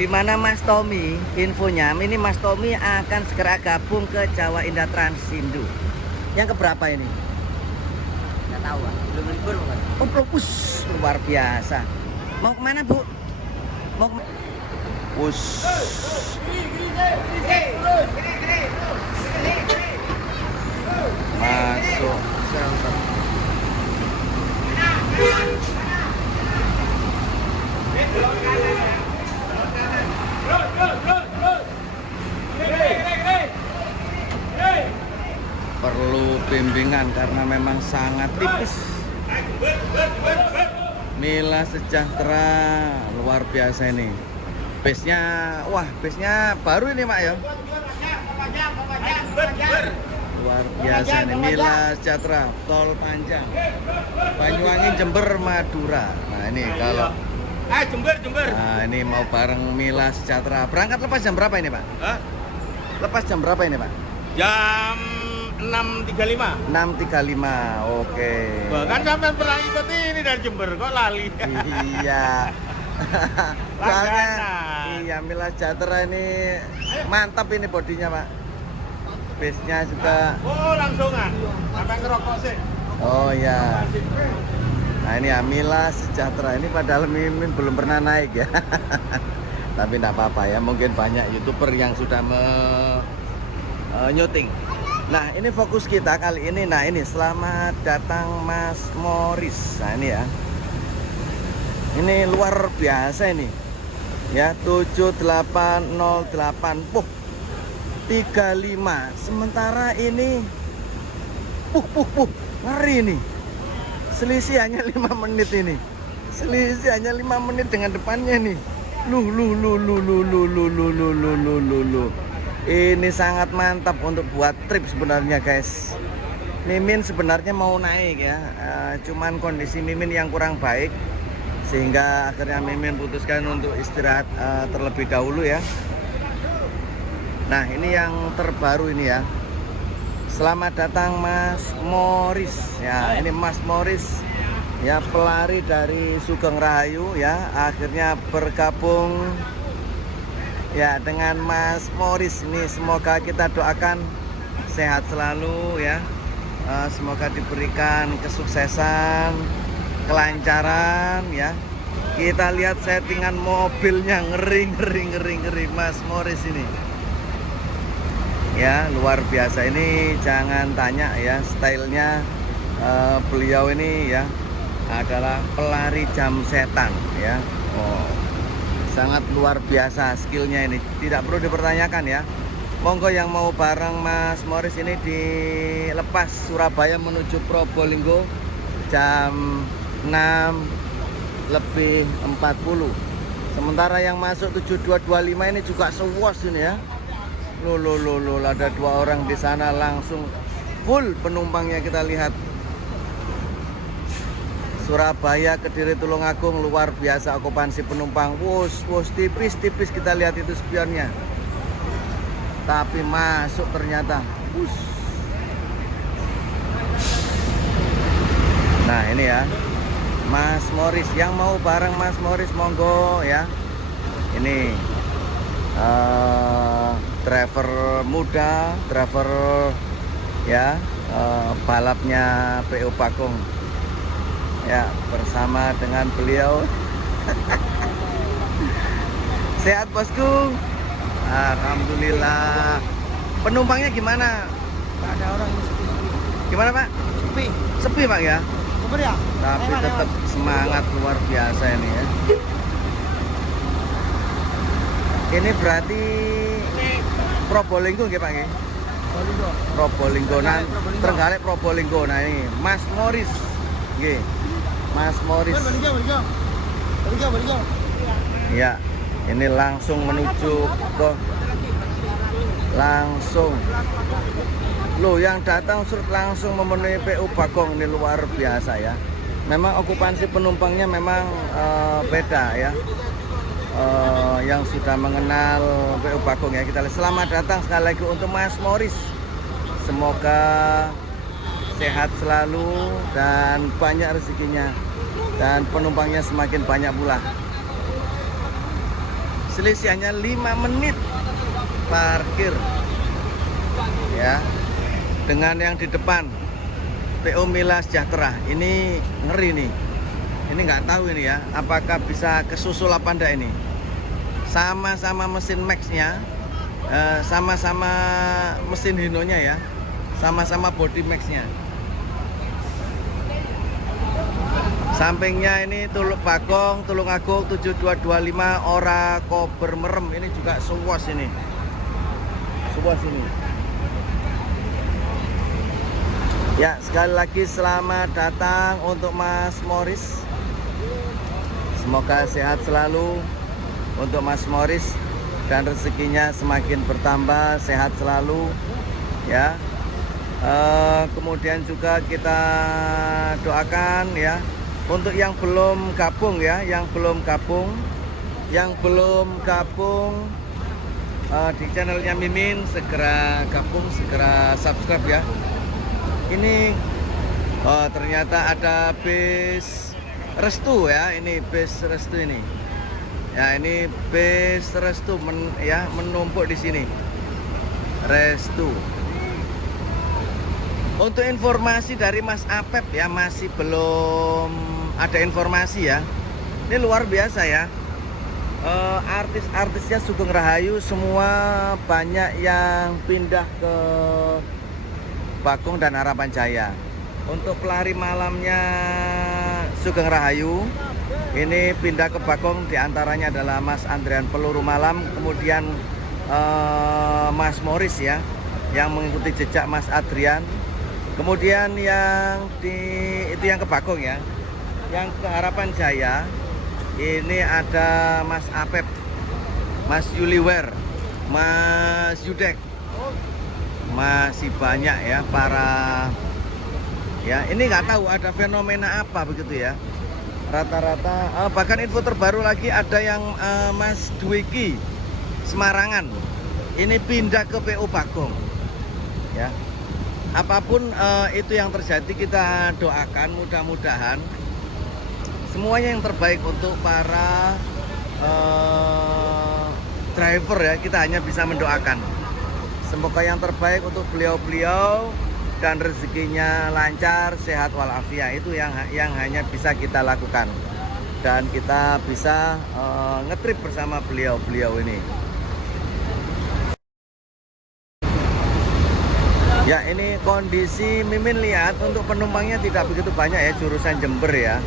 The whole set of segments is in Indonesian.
di mana Mas Tommy, infonya ini Mas Tommy akan segera gabung ke Jawa Indah Transindo. Yang keberapa ini? Nggak tahu, Pak. Belum libur, Pak. Oh, propus luar biasa. Mau kemana, Bu? Mau kemana? Push. Masuk shelter. Perlu bimbingan karena memang sangat tipis. Mila Sejahtera luar biasa ini. Base-nya, wah base-nya baru ini Mak ya. Luar biasa nih, Mila Sejahtera, tol panjang Banyuwangi, Jember, Madura. Nah ini kalau Jember. nah ini mau bareng Mila Sejahtera. Berangkat lepas jam berapa ini Pak? Hah? Lepas jam berapa ini Pak? Jam 6.35. 6.35, oke. Bahkan sampai pernah ikut ini dari Jember, kok lali. Iya. Soalnya Langganan. iya Mila Sejahtera ini mantap ini bodinya Pak. Base-nya juga. Oh, langsungan. Sampai ngerokok sih. Oh ya. Nah ini ya Mila Sejahtera ini padahal Mimin belum pernah naik ya. Tapi enggak apa-apa ya, mungkin banyak YouTuber yang sudah nyuting. Nah, ini fokus kita kali ini. Nah, ini selamat datang Mas Morris. Nah, ini ya. Ini luar biasa ini. Ya, 7808. Puh. 35. Sementara ini ngeri nih. Selisih hanya 5 menit ini. Selisih hanya 5 menit dengan depannya nih. Lu. Ini sangat mantap untuk buat trip sebenarnya guys. Mimin sebenarnya mau naik ya, cuman kondisi Mimin yang kurang baik sehingga akhirnya Mimin putuskan untuk istirahat terlebih dahulu ya. Nah ini yang terbaru ini ya. Selamat datang Mas Morris ya. Ini Mas Morris ya, pelari dari Sugeng Rahayu ya, akhirnya bergabung ya dengan Mas Morris ini. Semoga kita doakan sehat selalu ya. Semoga diberikan kesuksesan, kelancaran ya. Kita lihat settingan mobilnya ngeri Mas Morris ini. Ya, luar biasa ini, jangan tanya ya stylenya. Beliau ini ya adalah pelari jam setan ya. Oh, sangat luar biasa skillnya ini, tidak perlu dipertanyakan ya. Monggo yang mau bareng Mas Morris ini dilepas Surabaya menuju Probolinggo jam 6:40. Sementara yang masuk 7225 ini juga sewos ini ya. Loh, ada 2 orang di sana langsung full penumpangnya. Kita lihat Surabaya Kediri Tulungagung luar biasa okupansi penumpang. Wus tipis kita lihat itu spionnya. Tapi masuk ternyata. Wus. Nah, ini ya. Mas Morris yang mau bareng Mas Morris monggo ya. Ini driver muda, driver ya, balapnya PU Pakung. Ya, bersama dengan beliau. Sehat bosku. Alhamdulillah. Penumpangnya gimana? Nggak ada orang sepi. Gimana Pak? Sepi. Sepi Pak ya? Sepi ya? Tapi tetap semangat luar biasa ini ya. Ini berarti Probolinggo nggih Pak nggih? Probolinggo. Nah, Trenggalek Probolinggo. Nah ini Mas Morris. Nggih. Mas Morris. Ya, ini langsung menuju ke langsung. Loh, yang datang surut langsung memenuhi PU Bagong, ini luar biasa ya. Memang okupansi penumpangnya memang beda ya. Yang sudah mengenal PU Bagong ya, kita lihat. Selamat datang sekali lagi untuk Mas Morris. Semoga sehat selalu dan banyak rezekinya dan penumpangnya semakin banyak pula. selisih hanya 5 menit parkir ya, dengan yang di depan PO Mila Sejahtera. Ini ngeri nih, ini nggak tahu ini ya apakah bisa kesusul apa enggak ini. Sama-sama mesin Max-nya, sama-sama mesin Hino-nya ya, sama-sama body Max-nya. Sampingnya ini Tuluk Bagong, Tulungagung 7225 ora kober merem. Ini juga suwas ini. Suwas ini. Ya, sekali lagi selamat datang untuk Mas Morris. Semoga sehat selalu untuk Mas Morris dan rezekinya semakin bertambah, sehat selalu ya. Kemudian juga kita doakan ya untuk yang belum gabung ya, yang belum gabung di channelnya Mimin, segera gabung, segera subscribe ya. Ini ternyata ada bis restu ya, ini bis restu ini. Ya, ini bis restu menumpuk di sini. Restu. Untuk informasi dari Mas Apep ya, masih belum ada informasi ya. Ini luar biasa ya. Artis-artisnya Sugeng Rahayu semua banyak yang pindah ke Bagong dan Harapan Jaya. Untuk pelari malamnya Sugeng Rahayu ini pindah ke Bagong, diantaranya adalah Mas Andrian Peluru Malam, kemudian Mas Morris ya, yang mengikuti jejak Mas Adrian. Kemudian itu yang ke Bagong ya. Yang ke Harapan Jaya ini ada Mas Apep, Mas Yuliwer, Mas Yudek. Masih banyak ya para ya, ini nggak tahu ada fenomena apa begitu ya. Rata-rata bahkan info terbaru lagi ada yang Mas Dwiki Semarangan ini pindah ke PO Bagong ya. Apapun itu yang terjadi, kita doakan mudah-mudahan semuanya yang terbaik untuk para driver ya. Kita hanya bisa mendoakan semoga yang terbaik untuk beliau-beliau dan rezekinya lancar, sehat walafiat. Itu yang hanya bisa kita lakukan, dan kita bisa ngetrip bersama beliau-beliau ini. Ya, ini kondisi Mimin lihat untuk penumpangnya tidak begitu banyak ya, jurusan Jember ya.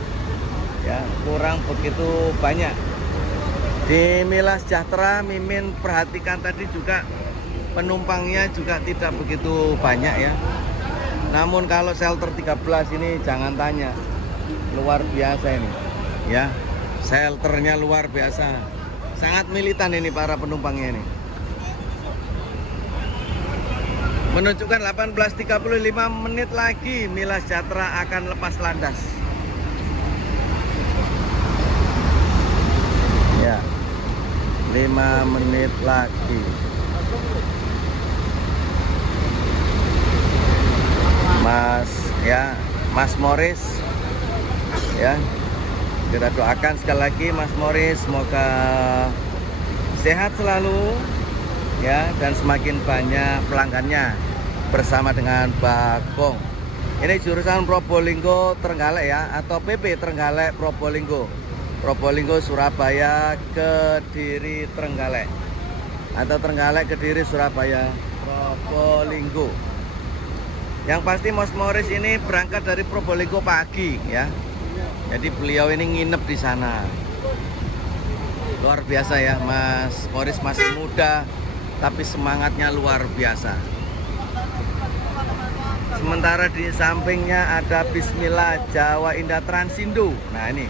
Ya, kurang begitu banyak. Di Mila Sejahtera Mimin perhatikan tadi juga penumpangnya juga tidak begitu banyak ya. Namun kalau shelter 13 ini jangan tanya, luar biasa ini ya. Shelternya luar biasa, sangat militan ini para penumpangnya ini. Menunjukkan 18.35 menit lagi Mila Sejahtera akan lepas landas. Ya, 5 menit lagi. Mas Morris ya, kita doakan sekali lagi Mas Morris, semoga sehat selalu ya, dan semakin banyak pelanggannya bersama dengan Bagong. Ini jurusan Probolinggo Trenggalek ya, atau PP Trenggalek Probolinggo, Surabaya Kediri Trenggalek, atau Trenggalek Kediri Surabaya Probolinggo. Yang pasti Mas Morris ini berangkat dari Probolinggo pagi ya. Jadi beliau ini nginep di sana. Luar biasa ya, Mas Morris masih muda tapi semangatnya luar biasa. Sementara di sampingnya ada Bismillah Jawa Indah Transindo. Nah, ini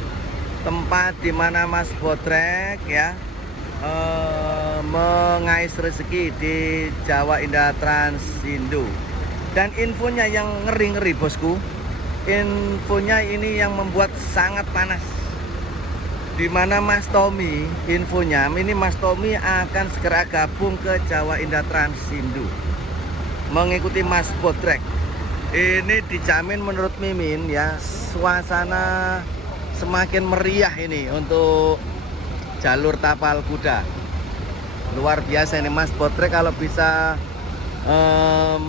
tempat di mana Mas Botrek ya mengais rezeki di Jawa Indah Transindo. Dan infonya yang ngeri-ngeri bosku, infonya ini yang membuat sangat panas. Di mana Mas Tommy, infonya ini Mas Tommy akan segera gabung ke Jawa Indah Transindo mengikuti Mas Botrek. Ini dijamin menurut Mimin ya, suasana semakin meriah ini untuk jalur tapal kuda. luar biasa ini Mas Botre kalau bisa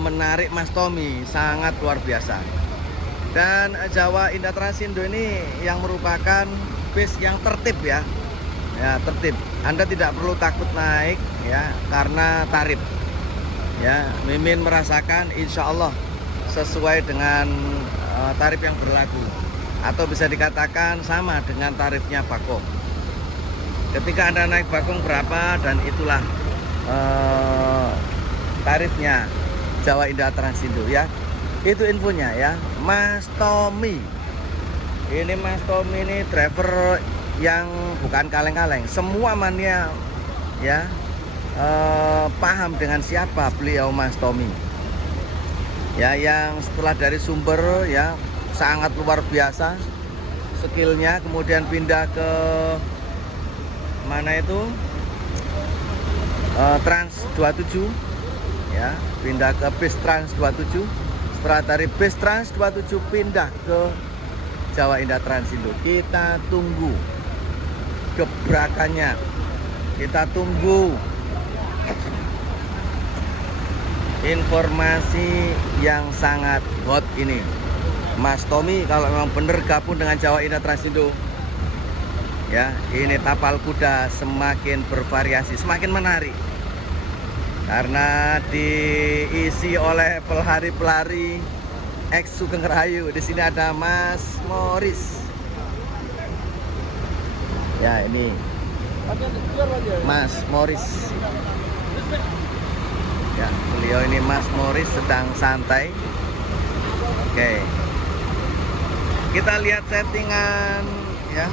menarik Mas Tommy, sangat luar biasa. Dan Jawa Indah Transindo ini yang merupakan bis yang tertib ya. Ya, tertib. Anda tidak perlu takut naik ya karena tarif. Ya, Mimin merasakan insya Allah sesuai dengan tarif yang berlaku, atau bisa dikatakan sama dengan tarifnya Bakong. Ketika Anda naik Bakong berapa, dan itulah tarifnya Jawa Indah Transindo ya. Itu infonya ya, Mas Tommy. Ini Mas Tommy ini driver yang bukan kaleng-kaleng. Semua mania ya paham dengan siapa beliau Mas Tommy. Ya, yang setelah dari sumber ya sangat luar biasa skillnya, kemudian pindah ke mana itu Trans 27 ya, pindah ke bis Trans 27. Setelah dari bis Trans 27 pindah ke Jawa Indah Transindo. Kita tunggu gebrakannya, kita tunggu informasi yang sangat hot ini. Mas Tommy kalau memang benar gabung dengan Jawa Indah Transindo ya, ini tapal kuda semakin bervariasi, semakin menarik karena diisi oleh pelari-pelari ex Sugeng Rahayu. Di sini ada Mas Morris. Ya, ini Mas Morris. Ya, beliau ini Mas Morris sedang santai. Oke. Kita lihat settingan ya.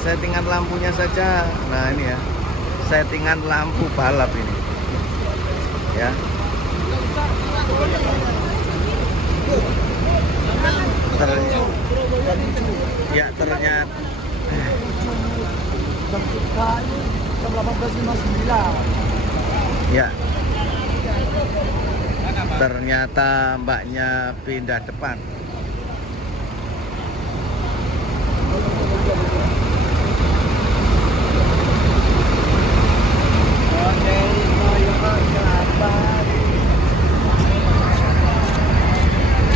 Settingan lampunya saja. Nah, ini ya. Settingan lampu balap ini. Ya. Ternyata ya, ternyata mbaknya pindah depan.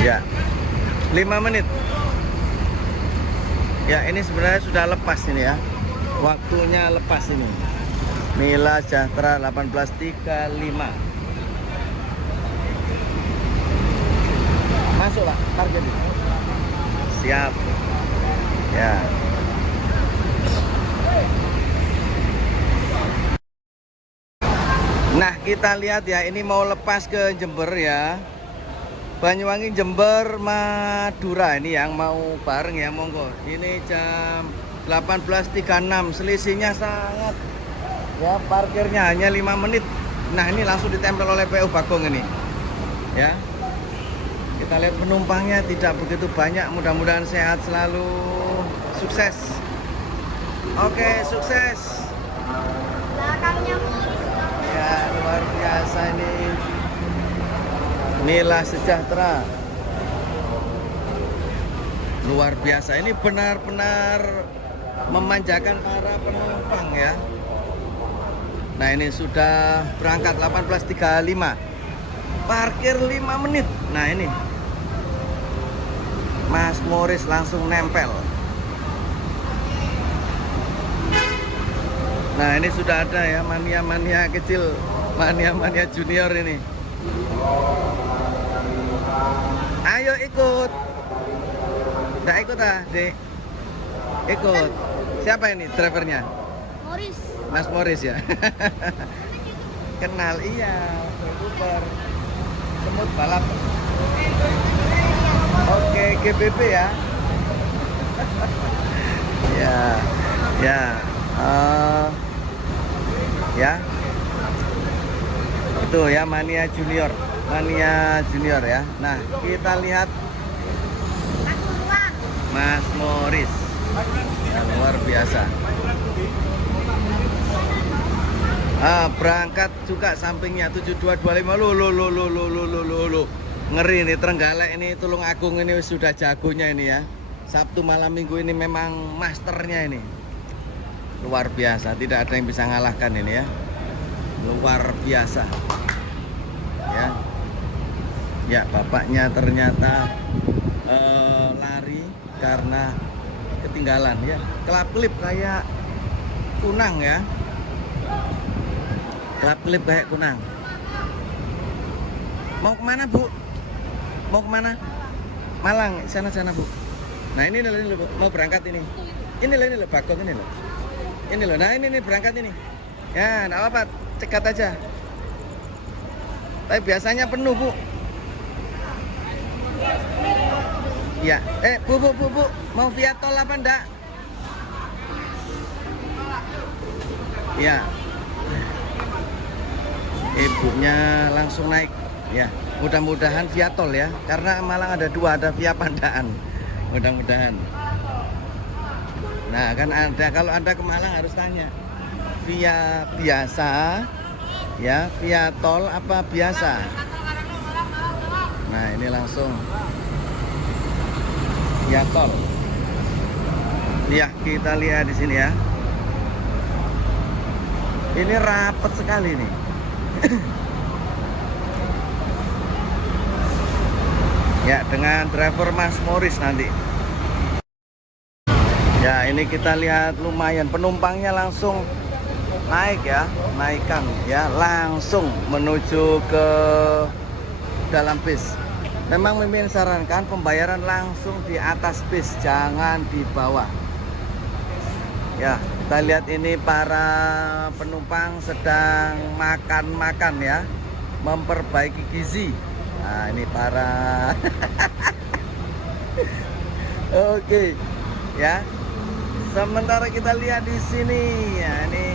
Ya, 5 menit. Ya, ini sebenarnya sudah lepas ini ya. Waktunya lepas ini. Mila Sejahtera 18.35. Masuklah, target. Siap. Ya. Nah, kita lihat ya, ini mau lepas ke Jember ya. Banyuwangi, Jember, Madura, ini yang mau bareng ya, monggo. Ini jam 18.36, selisihnya sangat ya, parkirnya hanya 5 menit. Nah, ini langsung ditempel oleh PU Bakong ini ya. Kita lihat penumpangnya tidak begitu banyak, mudah-mudahan sehat selalu, sukses. Oke, sukses ya, luar biasa ini Mila Sejahtera, luar biasa. Ini benar-benar memanjakan para penumpang ya. Nah, ini sudah berangkat 18.35, parkir 5 menit. Nah, ini Mas Morris langsung nempel. Nah, ini sudah ada ya mania-mania kecil, mania-mania junior ini. Ayo ikut. Nggak ikut ah, Dek? Ikut. Siapa ini drivernya? Morris. Mas Morris ya. Kenal, iya, super. Semut balap. Oke, GBB ya. Ya, ya, ya. Itu ya mania junior ya. Nah, kita lihat Mas Morris, luar biasa. Berangkat juga sampingnya 7225. Lo. Ngeri nih, Trenggalek ini, Tulungagung ini sudah jagonya ini ya. Sabtu malam Minggu ini memang masternya ini. luar biasa, tidak ada yang bisa ngalahkan ini ya, luar biasa ya. Ya, bapaknya ternyata lari karena ketinggalan ya. Kelap-kelip kayak kunang ya, kelap-kelip kayak kunang. Mau kemana Bu? Mau kemana? Malang, sana Bu. Nah ini loh Bu, mau berangkat ini. Ini loh bagong ini loh. Ini loh, nah ini berangkat ini. Ya, nggak apa-apa, cekat aja. Tapi biasanya penuh Bu. Ya, Bu, mau via tol apa enggak? Ya. Ibunya langsung naik. Ya, mudah-mudahan via tol ya. Karena Malang ada dua, ada via Pandaan. Mudah-mudahan. Nah, kan ada, kalau Anda ke Malang harus tanya. Via biasa ya, via tol apa biasa? Nah, ini langsung ya tol. Ya, kita lihat di sini ya. Ini rapat sekali nih. Ya, dengan driver Mas Morris nanti. Ya, ini kita lihat lumayan penumpangnya langsung naik ya, naikkan ya, langsung menuju ke dalam bis. Memang Mimin sarankan pembayaran langsung di atas bis, jangan di bawah. Ya, kita lihat ini para penumpang sedang makan-makan ya, memperbaiki gizi. Nah, ini para Oke. Ya. Sementara kita lihat di sini ya, ini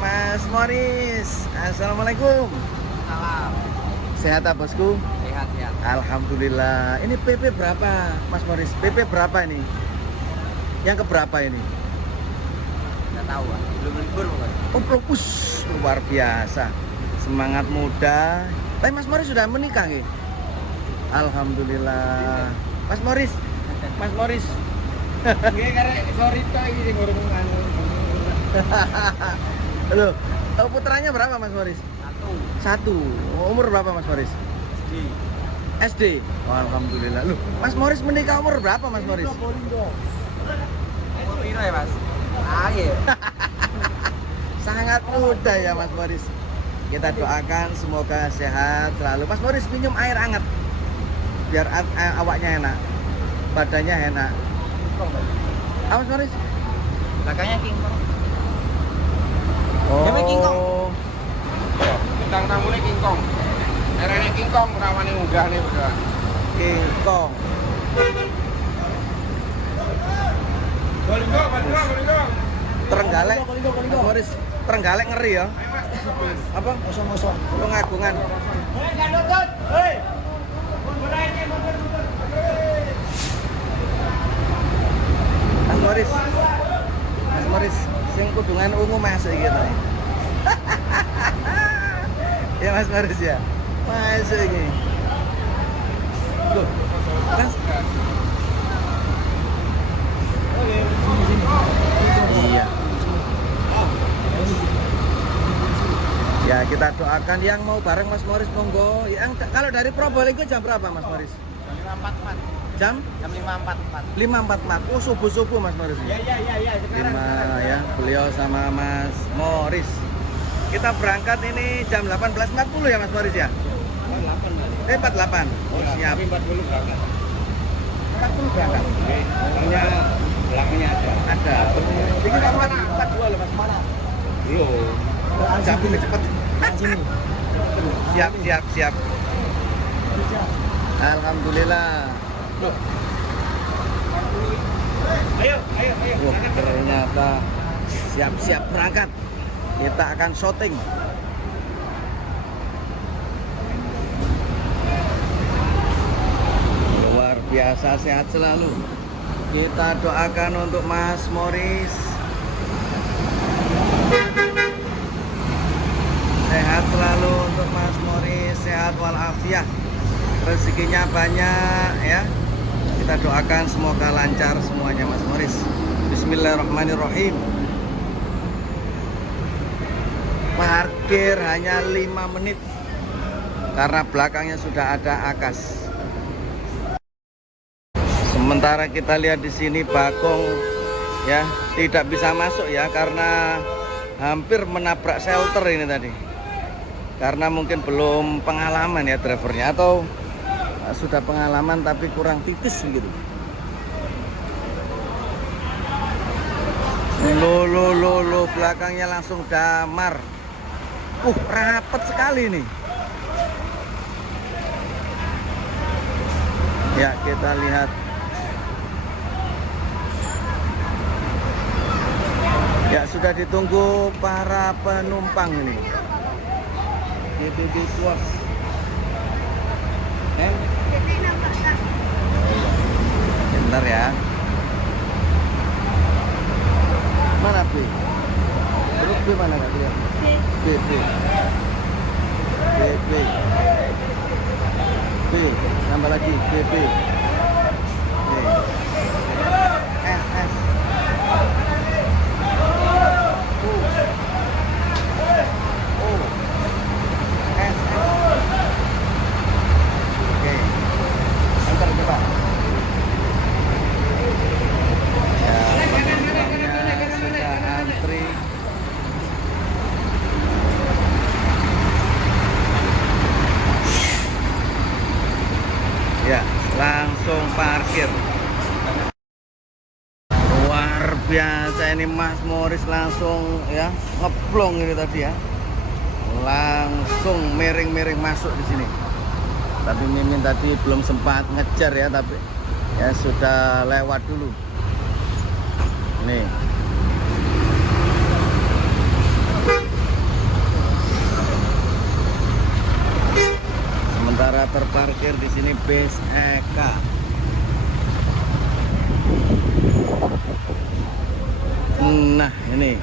Mas Morris. Assalamualaikum. Salam. Sehat apa Bosku? Sehat. Alhamdulillah. Ini PP berapa Mas Morris? PP berapa ini? Yang keberapa ini? Nggak tahu, belum libur bukan? Oh, propus luar biasa. Semangat muda. Tapi Mas Morris sudah menikah nggih? Alhamdulillah. Mas Morris. Nggih, karek sorita iki sing urung anu. Loh, putranya berapa Mas Morris? Satu. Umur berapa Mas Morris? SD. Oh, alhamdulillah. Loh, Mas Morris menikah umur berapa Mas Morris? Umur piro ya, Mas? Ayo. Sangat muda ya Mas Morris. Kita doakan semoga sehat selalu. Mas Morris minum air hangat biar awaknya enak, badannya enak. Mas Morris? Belakangnya King Kong. Oh. Dia King Kong. Bintang tamune King Kong. Erene King Kong rawane munggah nih berdua. King Kong. Bolinggo. Trenggalek. Mas Morris, Trenggalek ngeri ya. Apa? Kosong-kosong. Pengagungan. Mas Morris, sing kudungan ungu masuk gitu. Ya Mas Morris ya. Masuk ini. Loh, Mas. Iya. Ya, kita doakan yang mau bareng Mas Morris monggo. Yang kalau dari Probolinggo jam berapa Mas Morris? Jam 5.44. 5.44. Oh, subuh-subuh Mas Morris. Iya, sekarang. 5 ya, beliau sama Mas Morris. Kita berangkat ini jam 18.40 ya Mas Morris ya? 48. Oh, siap. 40 berangkat. 40 berangkat. Belakangnya ada. Ada. Ini kapan 42 loh Mas. Mana? Belum. Jam ini cepet. Siap. Alhamdulillah. Loh. Ayo. Wah, ternyata siap berangkat. Kita akan syuting. Luar biasa, sehat selalu. Kita doakan untuk Mas Morris. Sehat selalu untuk Mas Morris, sehat walafiat. Rezekinya banyak ya. Kita doakan semoga lancar semuanya Mas Morris. Bismillahirrahmanirrahim. parkir hanya 5 menit karena belakangnya sudah ada Akas. Sementara kita lihat di sini Bakong ya tidak bisa masuk ya karena hampir menabrak shelter ini tadi. Karena mungkin belum pengalaman ya drivernya, atau sudah pengalaman tapi kurang tipis gitu. Lo belakangnya langsung damar. Rapat sekali nih. Ya, kita lihat. Ya, sudah ditunggu para penumpang ini. GBB Tuas. Bentar ya. Mana B? Terus B mana nggak lihat? B. B. Tambah lagi BB. S. Ya, langsung parkir. Luar biasa ini Mas Morris langsung ya ngeplong ini tadi ya. Langsung miring-miring masuk di sini. Tapi Mimin tadi belum sempat ngejar ya, tapi ya sudah lewat dulu. Nih. Sementara terparkir di sini bus Eka. Nah, ini.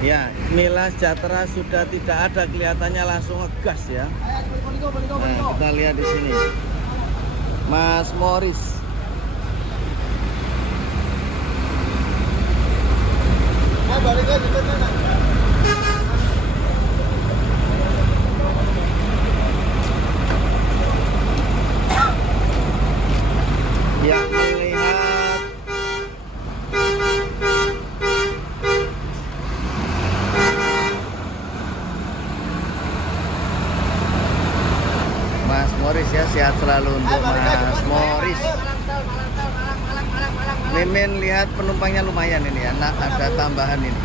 Ya, Mila Sejahtera sudah tidak ada, kelihatannya langsung ngegas ya. Nah, kita lihat di sini. Mas Morris. Balik lagi ke sana. Yang melihat Mas Morris ya, sehat selalu untuk Mas Morris. Mimin lihat penumpangnya lumayan ini ya, ada tambahan ini.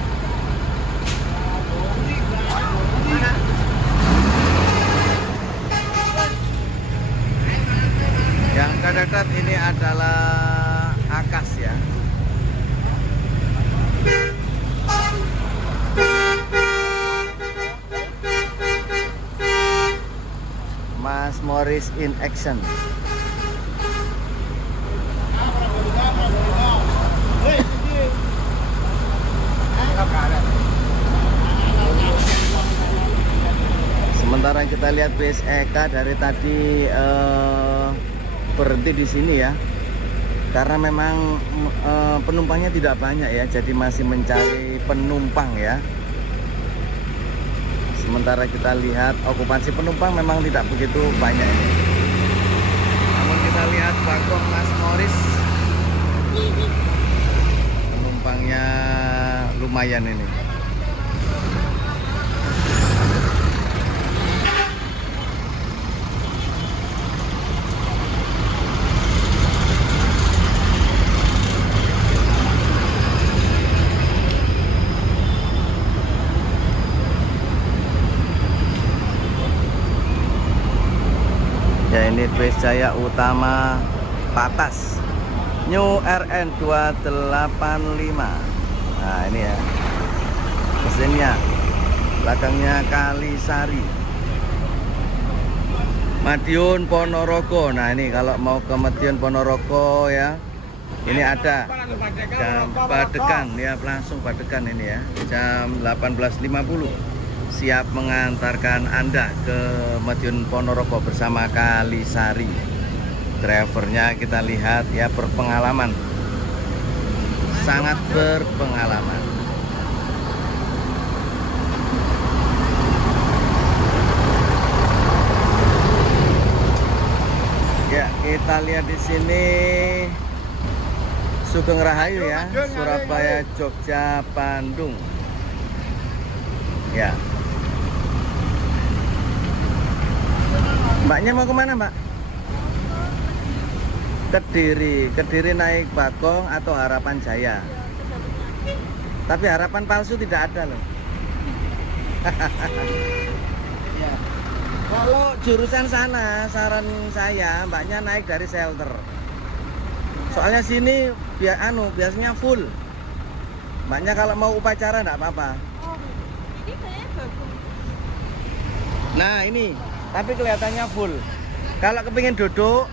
Yang dekat ini adalah Akas ya. Mas Morris in action. Sementara kita lihat bus Eka dari tadi berhenti di sini ya, karena memang penumpangnya tidak banyak ya, jadi masih mencari penumpang ya. Sementara kita lihat okupansi penumpang memang tidak begitu banyak ini. Namun kita lihat Bakong Mas Morris, penumpangnya lumayan ini. Ya, ini bus Jaya Utama Patas New RN 285. Nah, ini ya mesinnya, belakangnya Kalisari, Madiun Ponorogo. Nah, ini kalau mau ke Madiun Ponorogo ya, ini ada jam Badegan ya, langsung Badegan ini ya, jam 18.50 siap mengantarkan Anda ke Madiun Ponorogo bersama Kalisari. Drivernya kita lihat ya, berpengalaman, sangat berpengalaman. kita lihat di sini Sugeng Rahayu ya, Surabaya, Jogja, Bandung. Ya. Mbaknya mau kemana, Mbak? Kediri. Kediri naik Bagong atau Harapan Jaya? Tapi harapan palsu tidak ada loh. Ya. Kalau jurusan sana, saran saya mbaknya naik dari shelter. Soalnya sini biasanya full. Mbaknya kalau mau upacara enggak apa-apa. Oh, ini kayaknya bagus. Nah ini, tapi kelihatannya full. Kalau kepingin duduk,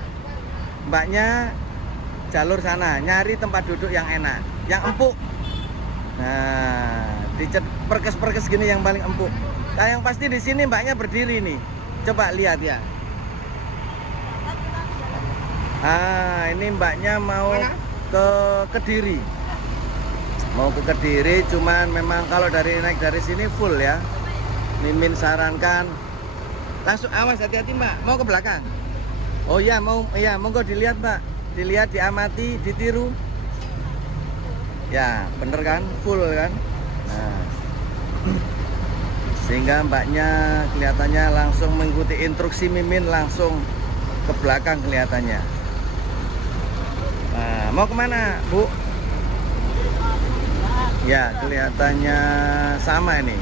mbaknya jalur sana, nyari tempat duduk yang enak, yang empuk. Nah, dicet perkes-perkes gini yang paling empuk. Nah, yang pasti di sini mbaknya berdiri nih. Coba lihat ya. Ah, ini mbaknya mau ke Kediri. Mau ke Kediri, cuman memang kalau naik dari sini full ya. Mimin sarankan langsung, awas, hati-hati Mbak. Mau ke belakang. Oh iya, monggo dilihat Mbak. Dilihat, diamati, ditiru. Ya, bener kan? Full kan? Nah. Sehingga mbaknya kelihatannya langsung mengikuti instruksi Mimin, langsung ke belakang kelihatannya. Nah, mau kemana Bu? Ya, kelihatannya sama ini.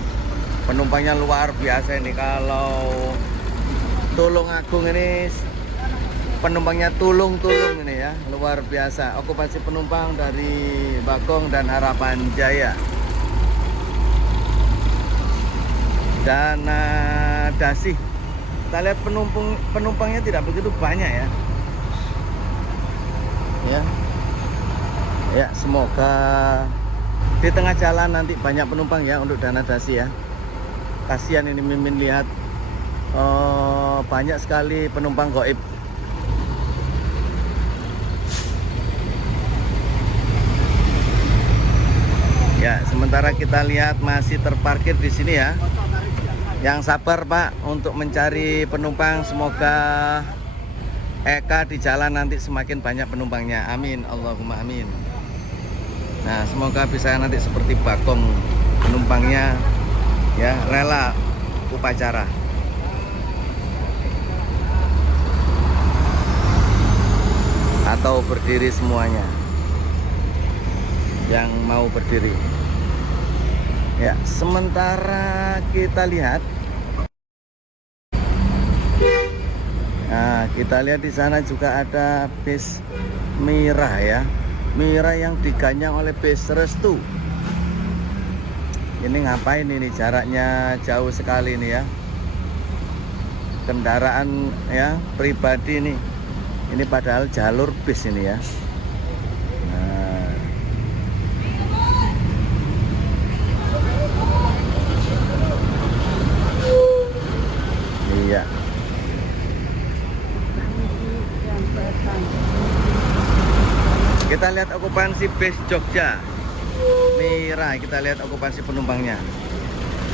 Penumpangnya luar biasa ini. Kalau Tulungagung ini penumpangnya tulung-tulung ini ya, luar biasa. Okupasi penumpang dari Bagong dan Harapan Jaya. Dan Dasih, kita lihat penumpangnya tidak begitu banyak ya. Ya, semoga di tengah jalan nanti banyak penumpang ya untuk Dana Dasih ya. Kasihan ini Mimin lihat banyak sekali penumpang gaib. Ya, sementara kita lihat masih terparkir di sini ya. Yang sabar Pak untuk mencari penumpang, semoga Eka di jalan nanti semakin banyak penumpangnya. Amin, Allahumma amin. Nah, semoga bisa nanti seperti Bagong, penumpangnya ya rela upacara. Atau berdiri semuanya yang mau berdiri. Ya, sementara kita lihat. Nah, kita lihat di sana juga ada bis Mira ya. Mira yang diganyang oleh bis Restu. Ini ngapain ini, jaraknya jauh sekali ini ya. Kendaraan ya pribadi nih. Ini padahal jalur bis ini ya. Nah. Iya. Kita lihat okupansi bis Jogja Mira, kita lihat okupansi penumpangnya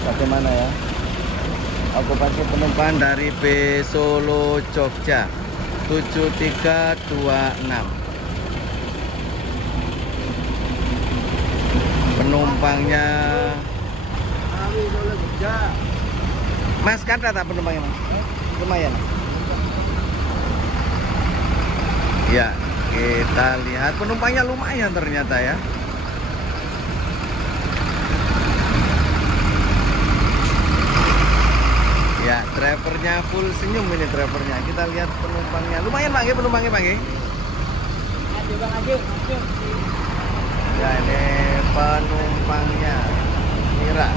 bagaimana ya. Okupansi penumpang dari bis Solo Jogja 7326. Penumpangnya Mas, kata tak penumpangnya Mas? Lumayan. Ya, kita lihat penumpangnya lumayan ternyata ya. Ya, drivernya full senyum ini drivernya. Kita lihat penumpangnya. Lumayan Pak, penumpangnya Pak. Ya, ini penumpangnya Mira.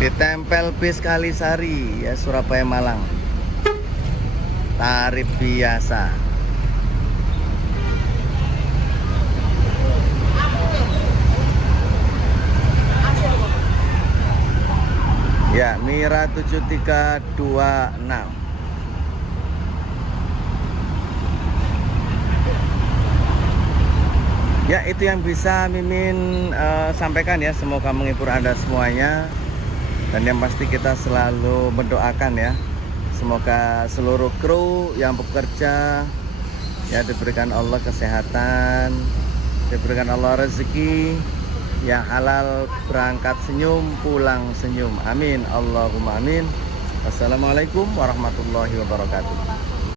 Ditempel bis Kalisari ya, Surabaya Malang. Tarif biasa. Ya, Mira 7326. Ya, itu yang bisa Mimin sampaikan ya. Semoga menghibur Anda semuanya. Dan yang pasti kita selalu mendoakan ya, semoga seluruh kru yang bekerja ya diberikan Allah kesehatan, diberikan Allah rezeki yang halal, berangkat senyum, pulang senyum. Amin, Allahumma amin. Wassalamualaikum warahmatullahi wabarakatuh.